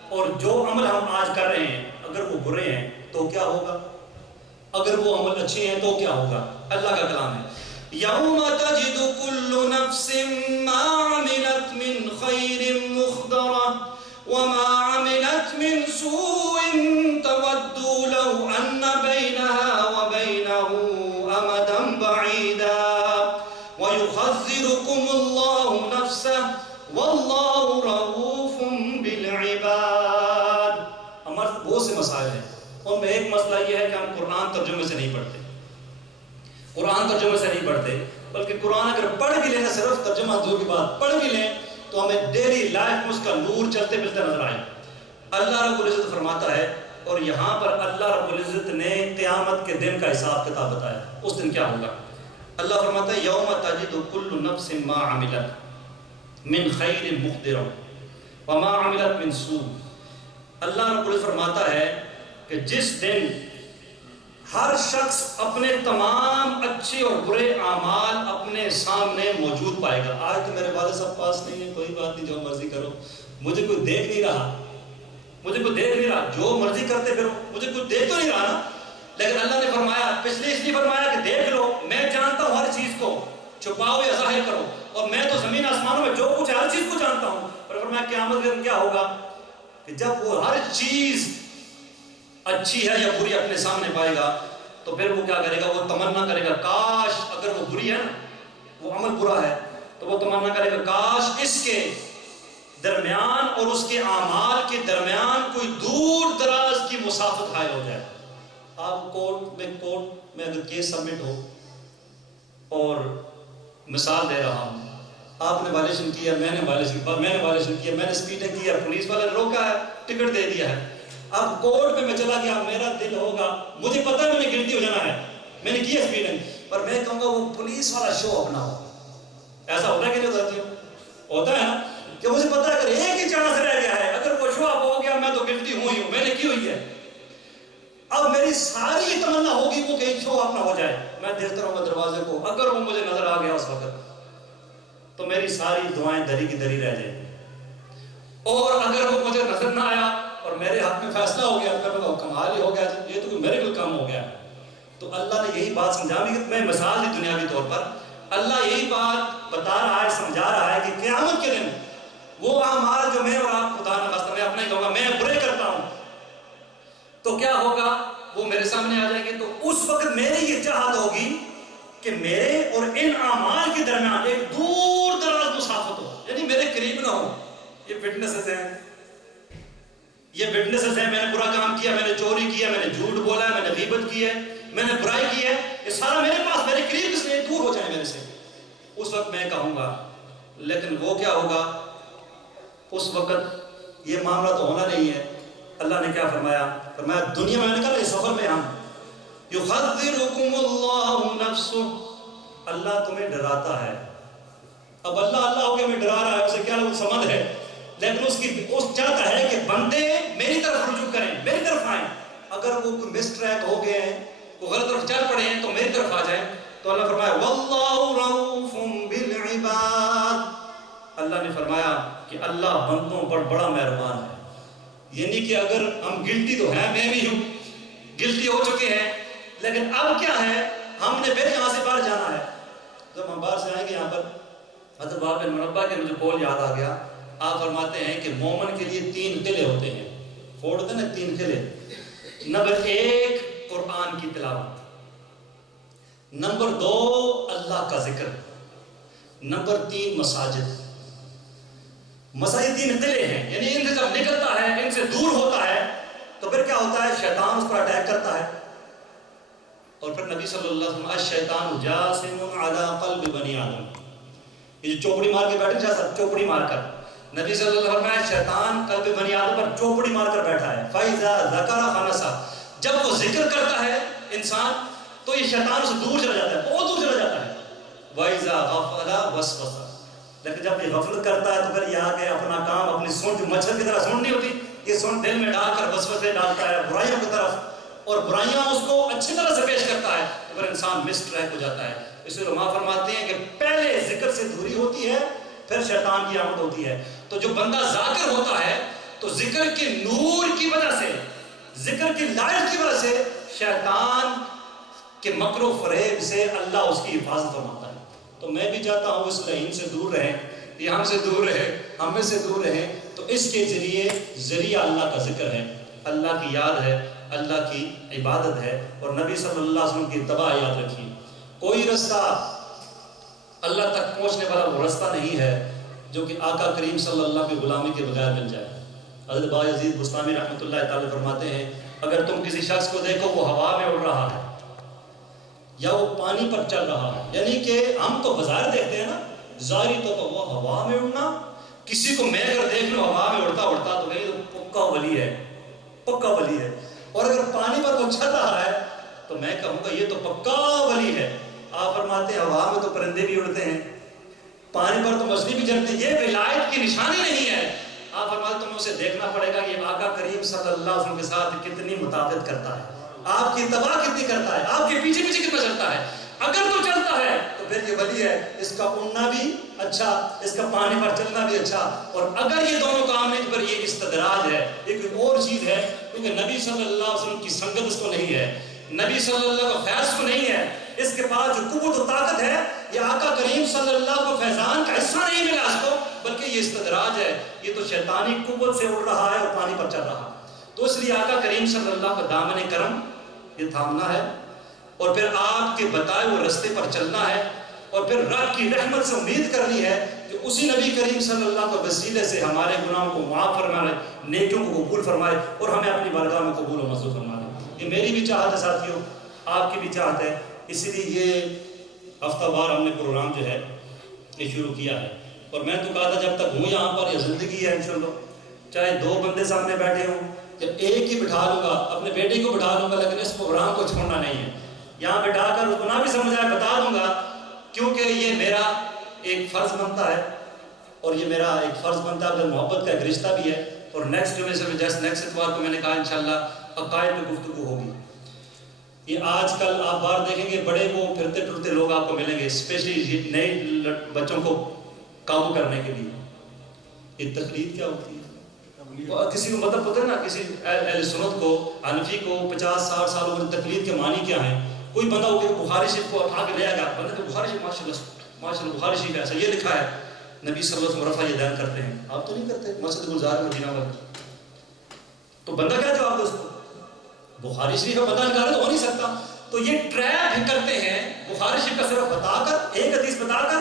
اور جو عمل ہم آج کر رہے ہیں اگر وہ برے ہیں تو کیا ہوگا، اگر وہ عمل اچھے ہیں تو کیا ہوگا. اللہ کا کلام ہے، یوم تجد کل نفس ما عملت من خیر محضرہ وما عملت من سوء تود لو ان بینها وبینه امدا بعیدا وَيُخَذِّرُكُمُ اللَّهُ نَفْسَهُ وَاللَّهُ رَءُوفٌ بِالْعِبَادِ. ہمارے بہت سے مسائل ہیں، ان میں ایک مسئلہ یہ ہے کہ ہم قرآن ترجمے سے نہیں پڑھتے، قرآن ترجمے سے نہیں پڑھتے، بلکہ قرآن اگر پڑھ بھی لیں، صرف ترجمہ دور کی بات پڑھ بھی لیں تو ہمیں ڈیلی لائف میں اس کا نور چلتے پھرتے نظر آئے. اللہ رب العزت فرماتا ہے، اور یہاں پر اللہ رب العزت نے قیامت کے دن کا حساب کتاب بتایا. اس دن کیا ہوگا، اللہ فرماتا ہے یوم تجد کل نفس ما عملت من خیر محضرہ وما عملت من سوء. اللہ رب العزت فرماتا ہے کہ جس دن ہر شخص اپنے تمام اچھے اور برے اعمال اپنے سامنے موجود پائے گا. آج تو میرے والد صاحب پاس نہیں ہے، کوئی بات نہیں، جو مرضی کرو، مجھے کوئی دیکھ نہیں رہا، مجھے کوئی دیکھ نہیں رہا، جو مرضی کرتے پھرو، مجھے کوئی دیکھ تو نہیں رہا نا. لیکن اللہ نے فرمایا، پچھلے اس لیے فرمایا کہ دیکھ لو، میں جانتا ہوں ہر چیز کو، چھپاؤ یا ظاہر کرو، اور میں تو زمین آسمانوں میں جو کچھ ہے ہر چیز کو جانتا ہوں. اور فرمایا قیامت کے دن کیا ہوگا کہ جب وہ ہر چیز اچھی ہے یا بری اپنے سامنے پائے گا تو پھر وہ کیا کرے گا، وہ تمنا کرے گا کاش، اگر وہ بری ہے نا، وہ عمل برا ہے تو وہ تمنا کرے گا کاش اس کے درمیان اور اس کے اعمال کے درمیان کوئی دور دراز کی مسافت حائل ہو جائے. آپ کورٹ میں اگر کیس سبمٹ ہو، اور مثال دے رہا ہوں، آپ نے وائلیشن کیا، میں نے وائلیشن کیا، میں نے اسپیڈنگ کیا، پولیس والے نے روکا ہے، ٹکٹ دے دیا ہے. اب کورٹ میں چلا گیا، میرا دل ہوگا، مجھے پتا ہے میں نے گلٹی ہو جانا ہے، میں نے کیا اسپیڈنگ، پر میں کہوں گا وہ پولیس والا شو اپنا ہو. ایسا ہوتا ہے کہ نہیں ہوتا؟ ہوتا ہے نا، کہ مجھے پتا ہے اگر ایک ہی چانس رہ گیا ہے، اگر وہ شو اپ ہو گیا میں تو گلٹی ہوں ہی ہوں، میں نے کی ہوئی ہے. اب میری ساری تمنا ہوگی وہ کہیں شو اپ نہ ہو جائے. میں دیکھتا رہوں گا دروازے کو، اگر وہ مجھے نظر آ گیا اس وقت تو میری ساری دعائیں دری کی دری رہ جائیں گی، اور اگر وہ مجھے نظر نہ آیا اور میرے حق میں فیصلہ ہو گیا، پھر کمال ہی ہو گیا، یہ تو کوئی میریکل کام ہو گیا۔ تو اللہ نے یہی بات سمجھا بھی، میں مثال دی دنیاوی طور پر، اللہ یہی بات بتا رہا ہے، سمجھا رہا ہے کہ قیامت کے دن وہ اعمال جو میں اور آپ، خدا نہ خواستہ میں اپنا ہی کہوں گا، میں برے کرتا ہوں، تو کیا ہوگا، وہ میرے سامنے آ جائیں گے۔ تو اس وقت میری یہ چاہت ہوگی کہ میرے اور ان اعمال کے درمیان ایک دور دراز مسافت ہو، یعنی میرے قریب نہ ہو۔ یہ وٹنسز ہیں، یہ وٹنسز ہیں، میں نے برا کام کیا، میں نے چوری کیا، میں نے جھوٹ بولا ہے، میں نے غیبت کی ہے، میں نے برائی کی ہے، یہ سارا میرے پاس، میرے قریب اس لیے دور ہو جائیں میرے سے۔ اس وقت میں کہوں گا، لیکن وہ کیا ہوگا اس وقت، یہ معاملہ تو ہونا نہیں ہے۔ اللہ نے کیا فرمایا؟ فرمایا دنیا میں، نے کہا اس سفر میں ہم یحذرکم اللہ نفسہ، اللہ تمہیں ڈراتا ہے۔ اب اللہ ہو کے ہمیں ڈرا رہا ہے، اسے کیا سمجھ ہے، لیکن اس چاہتا ہے کہ بندے میری طرف رجوع کریں، میری طرف آئیں۔ اگر وہ کوئی مس ٹریک ہو گئے ہیں، وہ غلط طرف چل پڑے ہیں، تو میری طرف آ جائیں۔ تو اللہ فرمایا واللہ رؤوف بالعباد، اللہ نے فرمایا کہ اللہ بندوں پر بڑا مہربان ہے۔ یعنی کہ اگر ہم گلٹی تو ہیں، میں بھی ہوں، گلٹی ہو چکے ہیں، لیکن اب کیا ہے، ہم نے پھر یہاں سے باہر جانا ہے۔ جب ہم باہر سے آئیں گے، یہاں پر حضرت وہب بن منبہ کے مجھے قول یاد آ گیا، آپ فرماتے ہیں کہ مومن کے لیے 3 قلعے ہوتے ہیں، فورٹ ہوتے ہیں نا 3 قلعے۔ نمبر 1 قرآن کی تلاوت، نمبر 2 اللہ کا ذکر، نمبر 3 مساجد۔ مساجد 3 قلعے ہیں، یعنی ان سے جب نکلتا ہے، ان سے دور ہوتا ہے، تو پھر کیا ہوتا ہے، شیطان اس پر اٹیک کرتا ہے۔ اور پھر نبی صلی اللہ علیہ وسلم الشیطان جاسم علی قلب بنی آدم، یہ جو چوپڑی مار کے بیٹھے جیسا چوپڑی مار کر، نبی صلی اللہ علیہ وسلم فرمایا شیطان قلب بنی آدم پر چوپڑی مار کر بیٹھا ہے۔ فَإِذَا ذَكَرَ خَنَسَ، جب وہ ذکر کرتا ہے انسان تو یہ شیطان اسے دور چلا جاتا ہے، بہت دور چلا جاتا ہے۔ وَإِذَا غَفَلَ وَسْوَسَ، لیکن جب یہ غفلت کرتا ہے تو پھر یہ آ کے اپنا کام، اپنی سونڈ جو مچھر کی طرح سونڈ نہیں ہوتی، یہ سونڈ دل میں ڈال کر وسوسے ڈالتا ہے برائیوں کی طرف، اور برائیاں اس کو اچھی طرح سے پیش کرتا ہے، تو پھر انسان مس ٹریک ہو جاتا ہے۔ اس لیے علماء فرماتے ہیں کہ پہلے ذکر سے دوری ہوتی ہے، پھر شیطان کی آمد ہوتی ہے۔ تو جو بندہ ذاکر ہوتا ہے تو ذکر کے نور کی وجہ سے، ذکر کی لائٹ کی وجہ سے شیطان کے مکر و فریب سے اللہ اس کی حفاظت فرماتا ہے۔ تو میں بھی چاہتا ہوں اس لعین سے دور رہیں، یہ ہم سے دور رہے، ہم میں سے دور رہیں۔ تو اس کے ذریعہ اللہ کا ذکر ہے، اللہ کی یاد ہے، اللہ کی عبادت ہے، اور نبی صلی اللہ علیہ وسلم کی اتباع یاد رکھیے۔ کوئی رستہ اللہ تک پہنچنے والا وہ رستہ نہیں ہے جو کہ آقا کریم صلی اللہ کی غلامی کے بغیر مل جائے۔ حضرت بایزید بستامی رحمۃ اللہ تعالی فرماتے ہیں، اگر تم کسی شخص کو دیکھو وہ ہوا میں اڑ رہا ہے یا وہ پانی پر چل رہا ہے، یعنی کہ ہم تو بظاہر دیکھتے ہیں نا، ظاہری تو وہ ہوا میں اڑنا، کسی کو میں اگر دیکھ لوں ہوا میں اڑتا اڑتا تو کہیں تو پکا ولی ہے، پکا ولی ہے۔ اور اگر پانی پر وہ چل رہا ہے تو میں کہوں گا یہ تو پکا ولی ہے۔ آپ فرماتے ہیں ہوا میں تو پرندے بھی اڑتے ہیں، پانی پر تو مچھلی بھی چلتی ہے، یہ ولایت کی نشانی نہیں ہے۔ آپ فرماتے تمہیں اسے دیکھنا پڑے گا کہ آقا کریم صلی اللہ علیہ وسلم کے ساتھ کتنی مطابقت کرتا ہے، آپ کی اتباع کتنی کرتا ہے، آپ کے پیچھے پیچھے کتنا چلتا ہے۔ اگر تو چلتا ہے تو پھر یہ ولی ہے، اس کا اڑنا بھی اچھا، اس کا پانی پر چلنا بھی اچھا۔ اور اگر یہ دونوں کام نہیں پر یہ استدراج ہے، یہ کوئی اور چیز ہے، کیونکہ نبی صلی اللہ علیہ وسلم کی سنگت اس کو نہیں ہے، نبی صلی اللہ علیہ وسلم فیض کو نہیں ہے، اس کے پاس جو قوت و طاقت ہے یہ آقا کریم صلی اللہ کو فیضان کا حصہ نہیں ملا اس کو، بلکہ یہ استدراج ہے، یہ تو شیطانی قوت سے اڑ رہا ہے اور پانی پر چل رہا ہے۔ تو اس لیے آقا کریم صلی اللہ کو دامن کرم یہ تھامنا ہے، اور پھر آپ کے بتائے ہوئے رستے پر چلنا ہے، اور پھر رب کی رحمت سے امید کرنی ہے کہ اسی نبی کریم صلی اللہ کے وسیلے سے ہمارے گناہوں کو معاف فرمائے، نیکیوں کو قبول فرمائے، اور ہمیں اپنی بارگاہ میں قبول و منظور فرمائے۔ یہ میری بھی چاہت ہے ساتھیوں، آپ کی بھی چاہت ہے، اسی لیے یہ ہفتہ وار ہم نے پروگرام جو ہے یہ شروع کیا ہے۔ اور میں تو کہا تھا جب تک ہوں یہاں پر، یہ زندگی ہے انشاءاللہ، چاہے 2 بندے سامنے بیٹھے ہوں، جب ایک ہی بٹھا لوں گا، اپنے بیٹے کو بٹھا لوں گا، لیکن اس پروگرام کو چھوڑنا نہیں ہے، یہاں بٹھا کر اس کو نہ بھی سمجھائے بتا دوں گا، کیونکہ یہ میرا ایک فرض بنتا ہے، اور یہ میرا ایک فرض بنتا ہے، محبت کا ایک رشتہ بھی ہے۔ اور نیکسٹ اتوار کو میں نے کہا انشاءاللہ عقائد پہ گفتگو ہوگی۔ یہ آج کل آپ باہر دیکھیں گے بڑے وہ پھرتے ٹرتے لوگ آپ کو ملیں گے، اسپیشلی نئے بچوں کو قابو کرنے کے لیے۔ یہ تقلید کیا ہوتی ہے؟ کسی کو مطلب پتہ ہے نا، کسی اہل سنت کو، حنفی کو 50-60 سال عمر تقلید کے معنی کیا ہیں. کوئی بندہ ہو کہ بخاری شریف کو اٹھا کے لے آئے گا، بندے تو بخاری شریف ماشاءاللہ بخاری شریف ایسا یہ لکھا ہے، نبی صلی اللہ علیہ وسلم رفع یدین کرتے ہیں، آپ تو نہیں کرتے مسجد گلزار مدینہ میں. تو بندہ کیا جواب دے اس کو؟ بخاری شریف کا بندہ نکالے تو ہو نہیں سکتا. تو یہ ٹریپ کرتے ہیں بخاری شریف کا صرف بتا کر، ایک حدیث بتا کر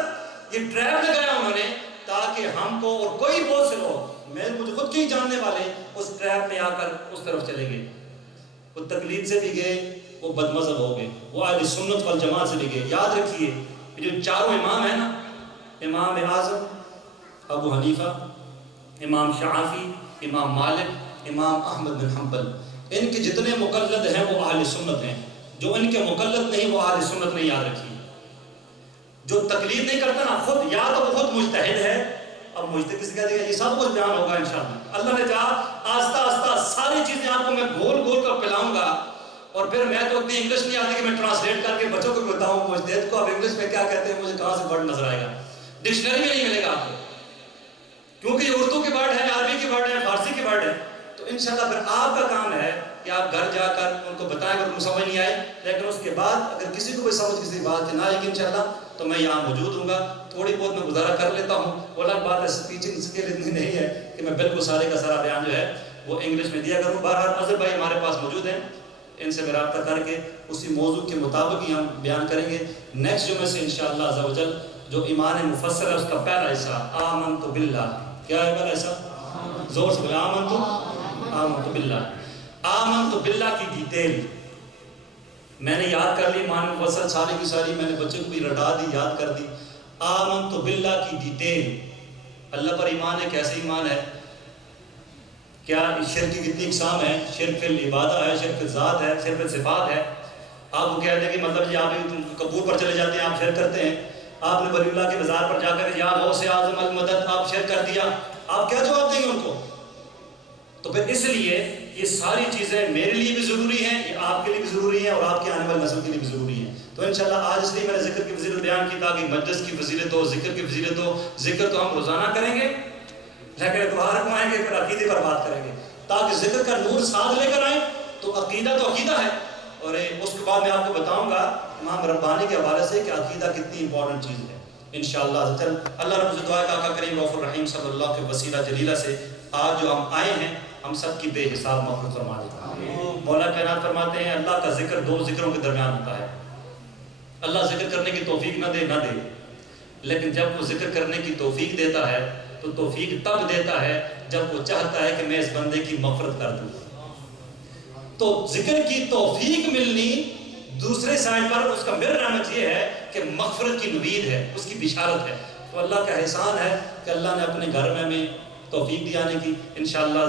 یہ ٹریپ لگایا انہوں نے تاکہ ہم کو اور کوئی بہت سے لوگ، میں مجھے خود کے ہی جاننے والے اس ٹریپ میں آ کر اس طرف چلے گئے. وہ تقلید سے بھی گئے، وہ بد مذہب ہو گئے، وہ اہل سنت والجماعت سے بھی گئے. یاد رکھیے جو چاروں امام ہیں نا، امام اعظم ابو حنیفہ، امام شافعی، امام مالک، امام احمد بن حنبل، ان کے جتنے مقلد ہیں وہ اہل سنت ہیں. جو ان کے مقلد نہیں وہ اہل سنت نہیں. یاد رکھیے جو تقلید نہیں کرتا نا، خود یا تو وہ خود مجتہد ہے. اب مجتہد کسی کہہ دے گا، یہ سب کچھ بیان ہوگا انشاءاللہ. اللہ نے کہا آہستہ آہستہ ساری چیزیں آپ کو میں گول گول کر پلاؤں گا. اور پھر میں تو اتنی انگلش نہیں آتی کہ میں ٹرانسلیٹ کر کے بچوں کو بتاؤں مجتہد کو اب انگلش میں کیا کہتے ہیں، مجھے کہاں سے ورڈ نظر آئے گا، ڈکشنری میں نہیں ملے گا آپ کو، کیونکہ یہ اردو کے ورڈ ہے، عربی کے ورڈ ہے، فارسی کے ورڈ ہے. تو انشاءاللہ پھر آپ کا کام ہے کہ آپ گھر جا کر ان کو بتائیں اگر ان کو سمجھ نہیں آئے. لیکن اس کے بعد اگر کسی کو بھی سمجھ کسی بات کی نہ آئے گی انشاءاللہ تو میں یہاں موجود ہوں گا. تھوڑی بہت میں گزارا کر لیتا ہوں. وہ الگ بات ہے اسپیچنگ اسکل اتنی نہیں ہے کہ میں بالکل سارے کا سارا بیان جو ہے وہ انگلش میں دیا کروں. بہرحال اظہر بھائی ہمارے پاس موجود ہیں، ان سے میں رابطہ کر کے اسی موضوع کے مطابق ہی ہم بیان کریں گے. نیکسٹ جمعے سے انشاءاللہ عز و جل جو ایمان مفصل ہے اس کا پہلا حصہ آمنت باللہ. کیا ہے پہلا حصہ؟ زور سے بولے آمنت باللہ. آمنت باللہ کی ڈیٹیل میں نے یاد کر لی، ایمان مفصل ساری کی ساری میں نے بچے کو بھی رٹا دی، یاد کر دی. آمنت باللہ کی ڈیٹیل، اللہ پر ایمان ایک ایسا ایمان ہے. کیا شرک کی کتنی اقسام ہے؟ شرک فی العبادہ ہے، شرک فی الذات ہے، شرک فی الصفات ہے. آپ کو کہتے ہیں کہ مطلب یہ آپ قبور پر چلے جاتے ہیں، آپ شرک کرتے ہیں. آپ نے ولی اللہ کے مزار پر جا کر یا غوث اعظم المدد آپ شرک کر دیا. آپ کیا جواب دیں گے ان کو؟ تو پھر اس لیے یہ ساری چیزیں میرے لیے بھی ضروری ہیں، یہ آپ کے لیے بھی ضروری ہیں اور آپ کے آنے والے نسل کے لیے بھی ضروری ہیں. تو انشاءاللہ آج اس لیے میں نے ذکر کی فضیلت بیان کی تاکہ مجلس کی فضیلت ہو، ذکر کی فضیلت ہو. ذکر تو ہم روزانہ کریں گے لیکن اتوار کو آئیں گے پھر عقیدے پر بات کریں گے تاکہ ذکر کا نور ساتھ لے کر آئیں. تو عقیدہ ہے. اور اس کے بعد میں آپ کو بتاؤں گا امام ربانی کے حوالے سے کہ عقیدہ کتنی امپورٹنٹ چیز ہے انشاءاللہ. اللہ رب سے دعا ہے کہ آقا کریم رؤوف الرحیم صلی اللہ کے وسیلہ جلیلہ سے آج جو ہم آئے ہیں ہم سب کی بے حساب مغفرت فرما دے. مولا کائنات فرماتے ہیں اللہ کا ذکر دو ذکروں کے درمیان ہوتا ہے. اللہ ذکر کرنے کی توفیق نہ دے لیکن جب وہ ذکر کرنے کی توفیق دیتا ہے تو توفیق تب دیتا ہے جب وہ چاہتا ہے کہ میں اس بندے کی مغفرت کر دوں. تو ذکر کی توفیق ملنی دوسرے سائڈ پر اس کا میرا رحمت یہ ہے کہ مغفرت کی نوید ہے، اس کی بشارت ہے. تو اللہ کا احسان ہے کہ اللہ نے اپنے گھر میں ہمیں توفیق دی آنے کی انشاءاللہ.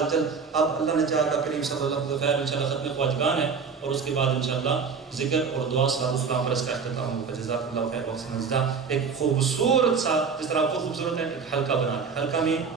اب اللہ نے چاہا کہ کریم صلی اللہ علیہ وسلم انشاءاللہ ختم خواجگان ہے اور اس کے بعد انشاءاللہ ذکر اور دعا صلاۃ السلام پر اس کا اختتام ہوگا. جزاک اللہ خیر. ایک خوبصورت سا جس طرح آپ کو خوبصورت ہے ایک حلقہ بنا ہے، حلقہ میں